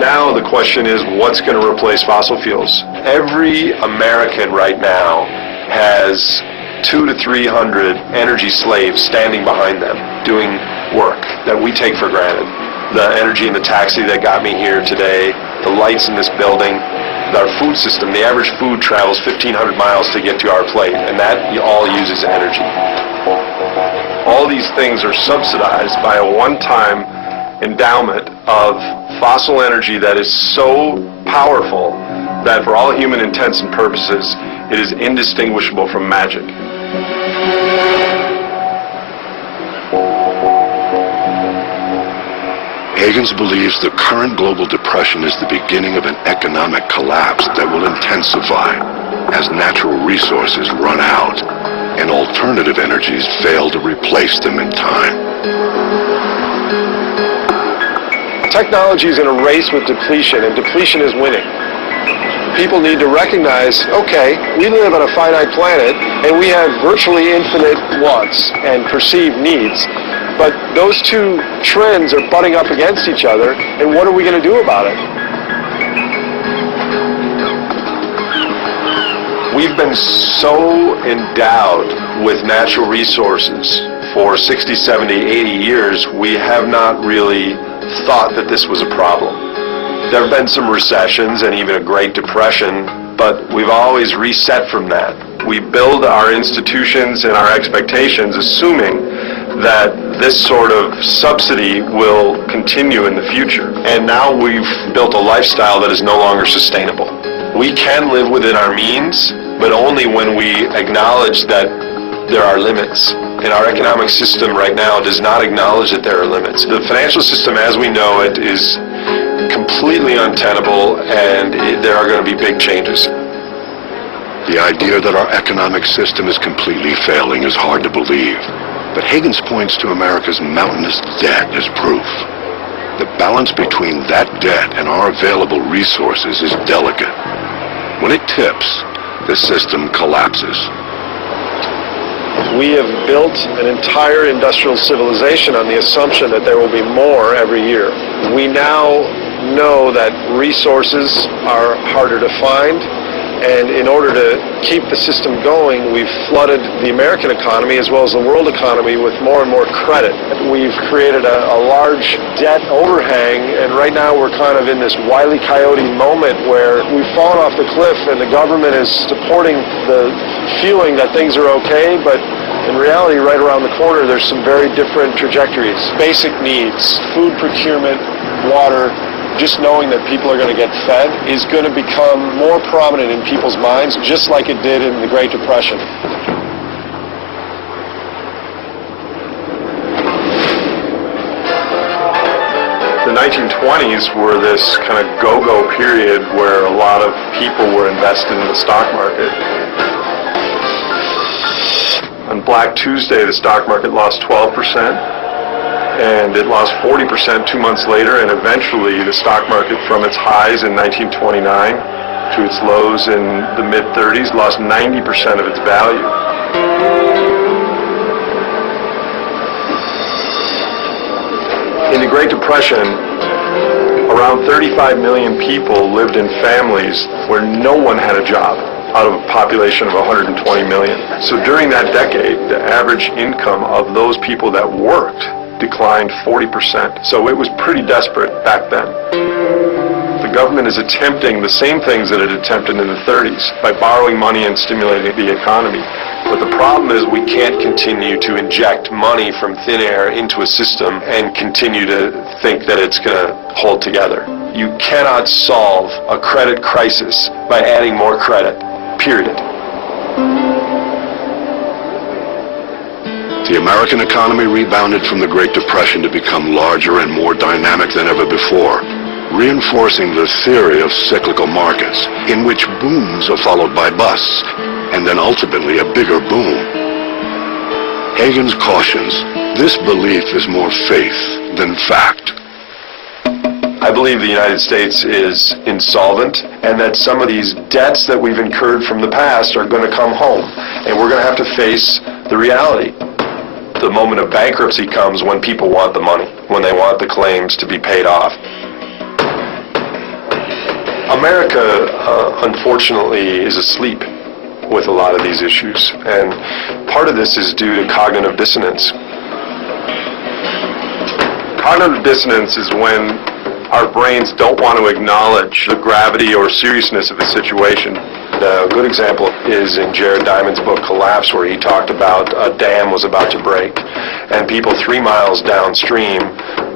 Now the question is, what's going to replace fossil fuels? Every American right now has 200 to 300 energy slaves standing behind them doing work that we take for granted. The energy in the taxi that got me here today, the lights in this building, our food system. The average food travels 1,500 miles to get to our plate, and that all uses energy. All these things are subsidized by a one-time endowment of fossil energy that is so powerful that for all human intents and purposes, it is indistinguishable from magic. Higgins believes the current global depression is the beginning of an economic collapse that will intensify as natural resources run out and alternative energies fail to replace them in time. Technology is in a race with depletion, and depletion is winning. People need to recognize, okay, we live on a finite planet, and we have virtually infinite wants and perceived needs. But those two trends are butting up against each other, and what are we going to do about it? We've been so endowed with natural resources for 60, 70, 80 years, we have not really thought that this was a problem. There have been some recessions and even a Great Depression, but we've always reset from that. We build our institutions and our expectations assuming that this sort of subsidy will continue in the future. And now we've built a lifestyle that is no longer sustainable. We can live within our means, but only when we acknowledge that there are limits. And our economic system right now does not acknowledge that there are limits. The financial system as we know it is completely untenable, and there are going to be big changes. The idea that our economic system is completely failing is hard to believe, but Higgins points to America's mountainous debt as proof. The balance between that debt and our available resources is delicate. When it tips, the system collapses. We have built an entire industrial civilization on the assumption that there will be more every year. We now know that resources are harder to find, and in order to keep the system going, we've flooded the American economy as well as the world economy with more and more credit. We've created a large debt overhang, and right now we're kind of in this Wile E. Coyote moment where we've fallen off the cliff and the government is supporting the feeling that things are okay, but in reality, right around the corner, there's some very different trajectories. Basic needs, food procurement, water, just knowing that people are going to get fed is going to become more prominent in people's minds, just like it did in the Great Depression. The 1920s were this kind of go-go period where a lot of people were invested in the stock market. On Black Tuesday, the stock market lost 12%. And it lost 40% 2 months later, and eventually the stock market from its highs in 1929 to its lows in the mid-30s lost 90% of its value. In the Great Depression, around 35 million people lived in families where no one had a job out of a population of 120 million. So during that decade, the average income of those people that worked declined 40%. So it was pretty desperate back then. The government is attempting the same things that it attempted in the 30s by borrowing money and stimulating the economy. But the problem is we can't continue to inject money from thin air into a system and continue to think that it's going to hold together. You cannot solve a credit crisis by adding more credit, period. The American economy rebounded from the Great Depression to become larger and more dynamic than ever before, reinforcing the theory of cyclical markets, in which booms are followed by busts, and then ultimately a bigger boom. Higgins cautions, this belief is more faith than fact. I believe the United States is insolvent, and that some of these debts that we've incurred from the past are going to come home, and we're going to have to face the reality. The moment of bankruptcy comes when people want the money. when they want the claims to be paid off. America, unfortunately, is asleep with a lot of these issues, and part of this is due to cognitive dissonance. Cognitive dissonance is when our brains don't want to acknowledge the gravity or seriousness of a situation. A good example is in Jared Diamond's book Collapse, where he talked about a dam was about to break, and people 3 miles downstream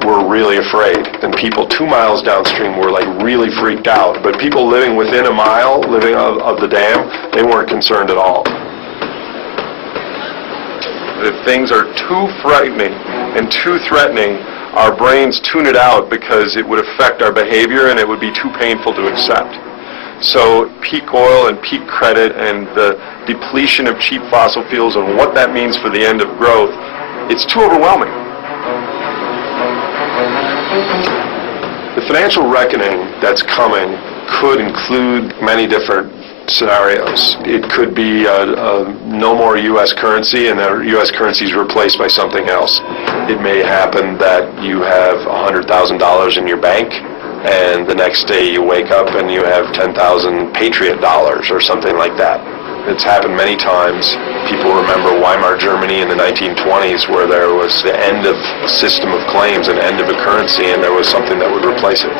were really afraid, and people 2 miles downstream were like really freaked out. But people living within a mile, living of the dam, they weren't concerned at all. If things are too frightening and too threatening, our brains tune it out because it would affect our behavior and it would be too painful to accept. So peak oil and peak credit and the depletion of cheap fossil fuels and what that means for the end of growth, it's too overwhelming. The financial reckoning that's coming could include many different scenarios. It could be no more U.S. currency and the U.S. currency is replaced by something else. It may happen that you have $100,000 in your bank and the next day you wake up and you have 10,000 Patriot dollars or something like that. It's happened many times. People remember Weimar Germany in the 1920s, where there was the end of a system of claims, an end of a currency, and there was something that would replace it.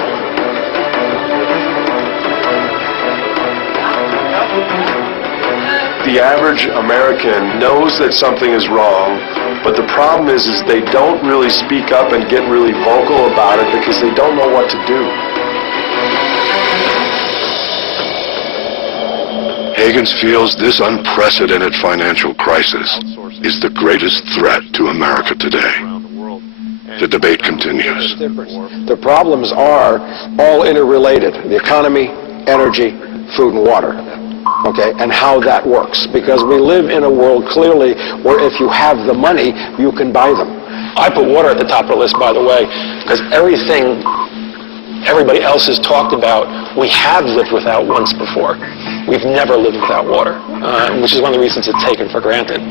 The average American knows that something is wrong, but the problem is they don't really speak up and get really vocal about it because they don't know what to do. Higgins feels this unprecedented financial crisis is the greatest threat to America today. The debate continues. The problems are all interrelated. The economy, energy, food and water. Okay, and how that works. Because we live in a world clearly where if you have the money, you can buy them. I put water at the top of the list, by the way, because everything everybody else has talked about, we have lived without once before. We've never lived without water, which is one of the reasons it's taken for granted.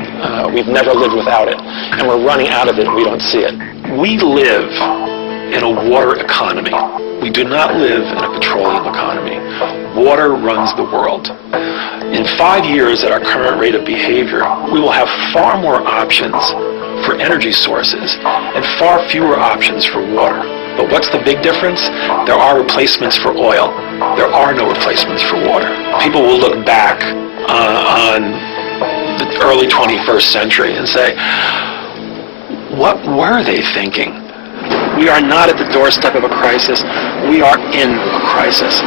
We've never lived without it, and we're running out of it and we don't see it. We live in a water economy. We do not live in a petroleum economy. Water runs the world. In 5 years, at our current rate of behavior, we will have far more options for energy sources and far fewer options for water. But what's the big difference? There are replacements for oil. There are no replacements for water. People will look back on the early 21st century and say, what were they thinking? We are not at the doorstep of a crisis. We are in a crisis.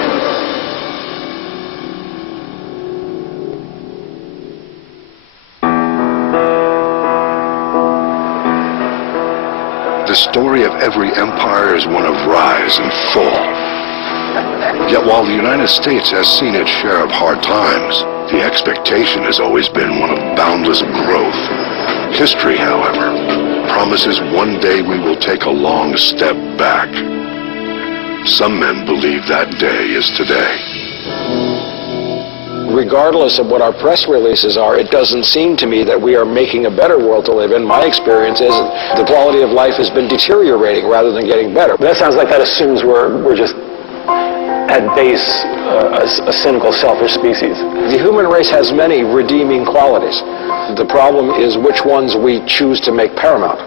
The story of every empire is one of rise and fall. Yet while the United States has seen its share of hard times, the expectation has always been one of boundless growth. History, however, promises one day we will take a long step back. Some men believe that day is today. Regardless of what our press releases are, it doesn't seem to me that we are making a better world to live in. My experience is the quality of life has been deteriorating rather than getting better. That sounds like that assumes we're just, at base, a cynical, selfish species. The human race has many redeeming qualities. The problem is which ones we choose to make paramount.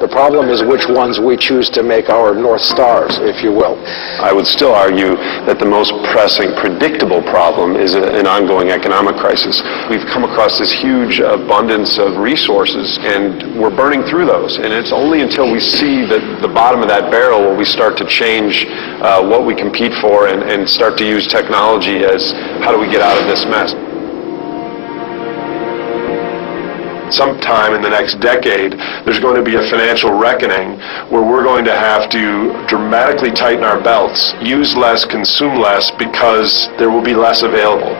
The problem is which ones we choose to make our North Stars, if you will. I would still argue that the most pressing, predictable problem is an ongoing economic crisis. We've come across this huge abundance of resources, and we're burning through those. And it's only until we see the bottom of that barrel will we start to change what we compete for and start to use technology as how do we get out of this mess. Sometime in the next decade, there's going to be a financial reckoning where we're going to have to dramatically tighten our belts, use less, consume less, because there will be less available.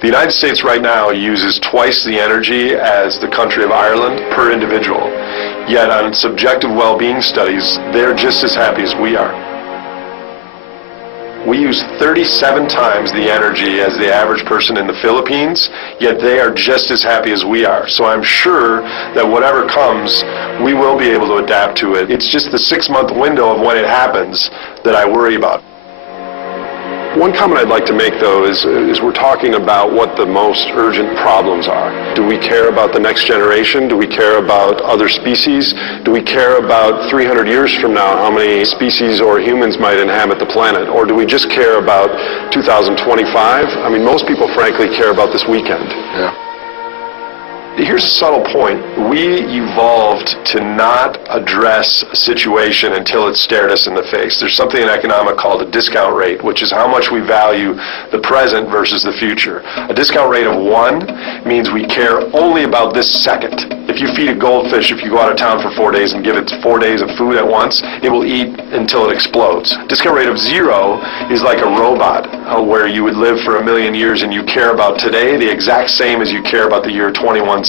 The United States right now uses twice the energy as the country of Ireland per individual. Yet on subjective well-being studies, they're just as happy as we are. We use 37 times the energy as the average person in the Philippines, yet they are just as happy as we are. So I'm sure that whatever comes, we will be able to adapt to it. It's just the 6-month window of when it happens that I worry about. One comment I'd like to make, though, is we're talking about what the most urgent problems are. Do we care about the next generation? Do we care about other species? Do we care about 300 years from now how many species or humans might inhabit the planet? Or do we just care about 2025? I mean, most people, frankly, care about this weekend. Yeah. Here's a subtle point. We evolved to not address a situation until it stared us in the face. There's something in economics called a discount rate, which is how much we value the present versus the future. A discount rate of 1 means we care only about this second. If you feed a goldfish, if you go out of town for 4 days and give it 4 days of food at once, it will eat until it explodes. Discount rate of 0 is like a robot, where you would live for 1,000,000 years and you care about today the exact same as you care about the year 2177.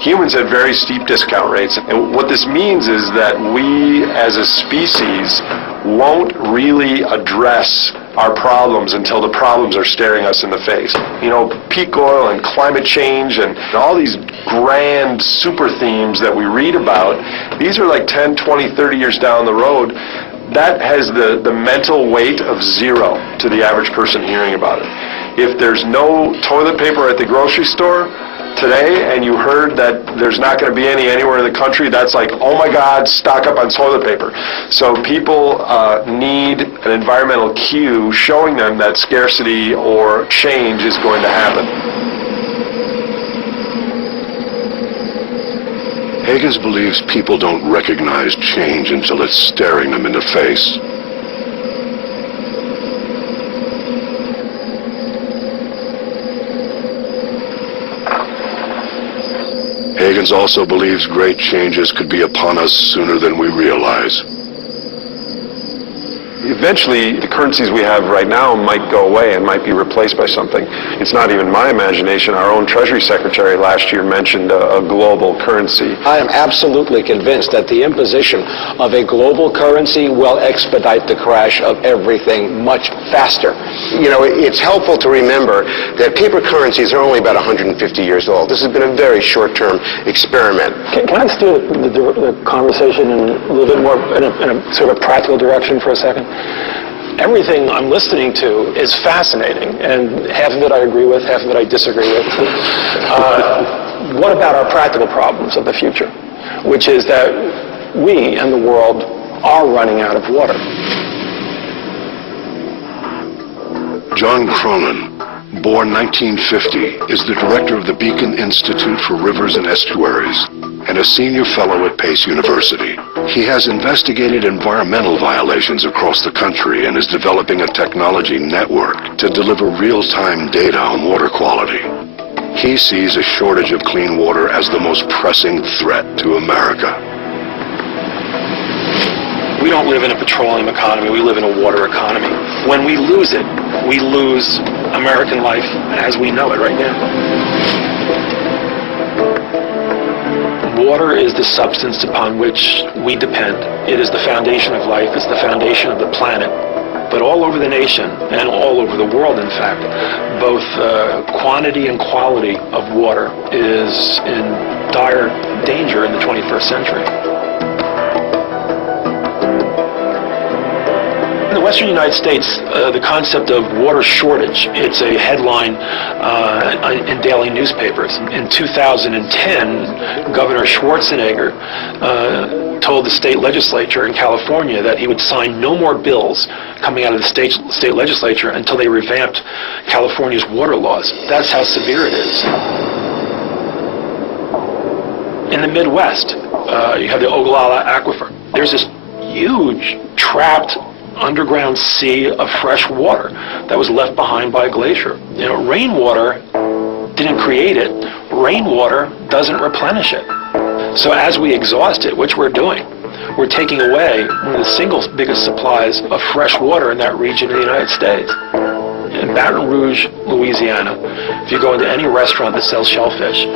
Humans have very steep discount rates, and what this means is that we as a species won't really address our problems until the problems are staring us in the face. You know, peak oil and climate change and all these grand super themes that we read about, these are like 10, 20, 30 years down the road. That has the mental weight of 0 to the average person hearing about it. If there's no toilet paper at the grocery store today and you heard that there's not going to be any anywhere in the country, that's like, oh my God, stock up on toilet paper. So people need an environmental cue showing them that scarcity or change is going to happen. Higgins believes people don't recognize change until it's staring them in the face. Higgins also believes great changes could be upon us sooner than we realize. Eventually, the currencies we have right now might go away and might be replaced by something. It's not even my imagination. Our own Treasury Secretary last year mentioned a global currency. I am absolutely convinced that the imposition of a global currency will expedite the crash of everything much faster. You know, it's helpful to remember that paper currencies are only about 150 years old. This has been a very short-term experiment. Can I steer the conversation in a little bit more in a sort of a practical direction for a second? Everything I'm listening to is fascinating, and half of it I agree with, half of it I disagree with. What about our practical problems of the future? Which is that we and the world are running out of water. John Cronin, born 1950, is the director of the Beacon Institute for Rivers and Estuaries and a senior fellow at Pace University. He has investigated environmental violations across the country and is developing a technology network to deliver real-time data on water quality. He sees a shortage of clean water as the most pressing threat to America. We don't live in a petroleum economy, we live in a water economy. When we lose it, we lose American life as we know it right now. Water is the substance upon which we depend. It is the foundation of life, it's the foundation of the planet. But all over the nation, and all over the world in fact, both quantity and quality of water is in dire danger in the 21st century. In the western United States, the concept of water shortage, it's a headline in daily newspapers. In 2010, Governor Schwarzenegger told the state legislature in California that he would sign no more bills coming out of the state legislature until they revamped California's water laws. That's how severe it is. In the Midwest, you have the Ogallala Aquifer. There's this huge trapped underground sea of fresh water that was left behind by a glacier. You know, rainwater didn't create it. Rainwater doesn't replenish it. So as we exhaust it, which we're doing, we're taking away one of the single biggest supplies of fresh water in that region of the United States. In Baton Rouge, Louisiana, if you go into any restaurant that sells shellfish,